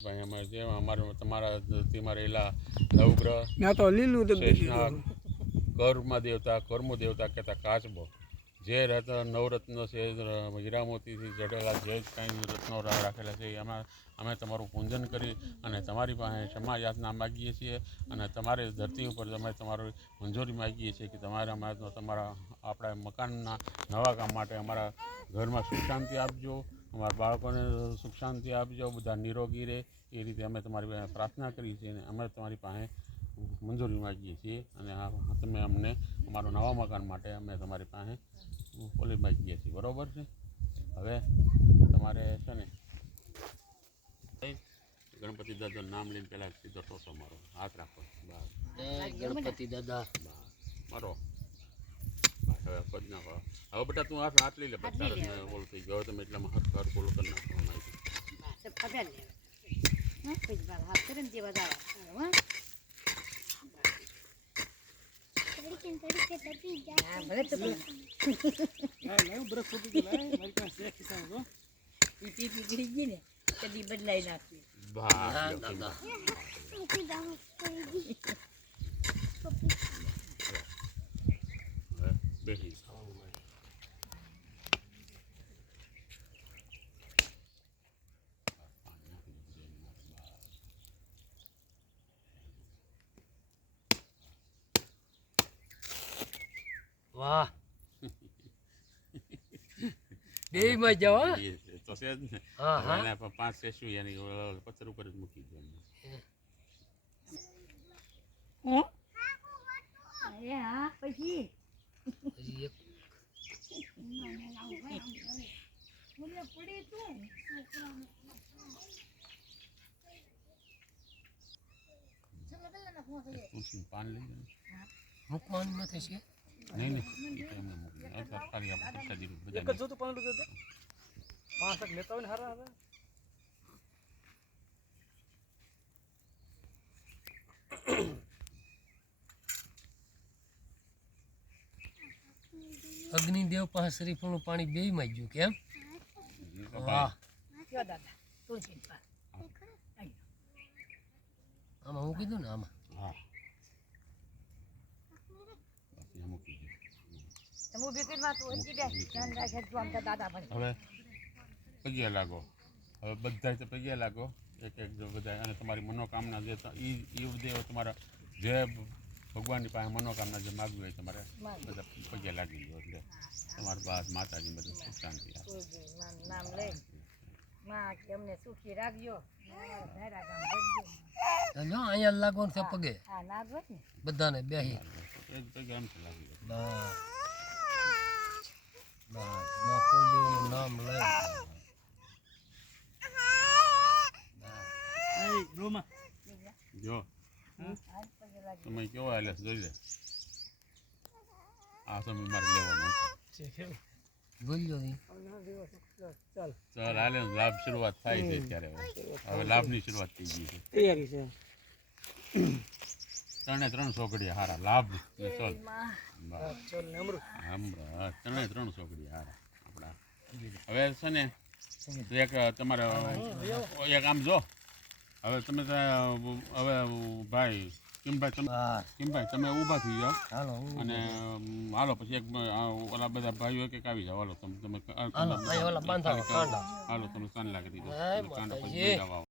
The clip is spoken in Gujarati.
ભાઈ અમારે જે અમારું તમારા ધરતીમાં રહેલા નવગ્રહ ના તો લીલું શેષનાગ કર્મ દેવતા કર્મ દેવતા કહેતા કાચબો. જે રત્ન નવરત્ન છે હીરામોતીથી જડેલા જે કાંઈ રત્નો રાખેલા છે એમાં અમે તમારું પૂજન કરી અને તમારી પાસે ક્ષમા યાચના માગીએ છીએ અને તમારી ધરતી ઉપર અમે તમારી મંજૂરી માગીએ છીએ કે તમારા તમારા આપણા મકાનના નવા કામ માટે અમારા ઘરમાં સુખ શાંતિ આપજો. અમારા બાળકોને સુખ શાંતિ આપજો બધા નિરોગી રહે. એ રીતે અમે તમારી પાસે પ્રાર્થના કરી છે અને અમે તમારી પાસે મંજૂરી માગીએ છીએ અને આ તમે અમને અમારું નવા મકાન માટે અમે તમારી પાસે ઓલી માગીએ છીએ. બરોબર છે? હવે તમારે છે ને ગણપતિ દાદા નામ લઈને પહેલાં સીધો ટોટો મારો. હાથ રાખો. બસ. ગણપતિ દાદા. બસ. મારો. પદ નાખો હવે બેટા તું હાથ હાથ લઈ લે બસ તારે જ થઈ ગયો. તમે એટલામાં હાથ હાથ બોલો કરી નાખો કરે બદલાઈ નાખી બસ હા લ્યો, દાદા હવે બેસી વાહ બે માં જાઓ હા? એ તો છે જ ને હા હવે હા એના પર પાંચ સેશું એની ઓલા પથ્થર ઉપર જ મૂકી દો એમને. અરે હા પછી હજી એક તુલસીનું પાન લઈ લો. મૂકવાનું નથી છે નહીં નહીં એ તો એમને મૂકી દો. આ સરકારી આપણે એક જ જોતું પાંદડું દે દે. પાંચ લેતા હોય ને હારા હવે અગ્નિદેવ પાસે શ્રીફળનું પાણી બે માં ગયું કેમ? વાહ કયો દાદા તુલસી પા આમાં હું કીધું ને આમાં? હા. તું બે ધ્યાન રાખે તું દાદા ભણે. હવે લાગો. હવે બધા તો પગે લાગો. એક એક જો બધા અને તમારી મનોકામના જે એ દેવ તમારા જે ભગવાનની પાસે મનોકામના જે માગવી હોય તમારે બધા પગે લાગી ગયો એટલે તમારું બાસ માતાજી બધું સુખ શાંતિ નામ લઈ માં કે અમને સુખી રાખજો. અહીંયા લાગવાનું છે પગે. હા ના હોય ને. બધાને બેહી. એક પગે એમ છે લાગી બસ બસમાં નામ લઈ એ જો. તમે કેવો આલે જોઈ લે આ સમય મારે લેવાનો ચાલ ચાલ હાલે લાભ શરૂઆત થાય છે ત્યારે હવે લાભની શરૂઆત થઈ ગઈ છે તૈયારી છે ત્રણે ત્રણ ચોકડી હારા લાભ ને ચલ ત્રણે ત્રણ ચોકડી હારા આપણા હવે છે ને એક તમારે એક આમ જો હવે તમે ત્યાં હવે ભાઈ કિમભાઈ તમે કિમભાઈ તમે ઊભા થઈ જાઓ. હાલો અને હાલો પછી એક ઓલા બધા ભાઈઓ એક એક આવી જાઓ. હાલો તમે તમે હાલો, તમે કાન લાગી દીધો. કાંડા પછી. બંધાવો.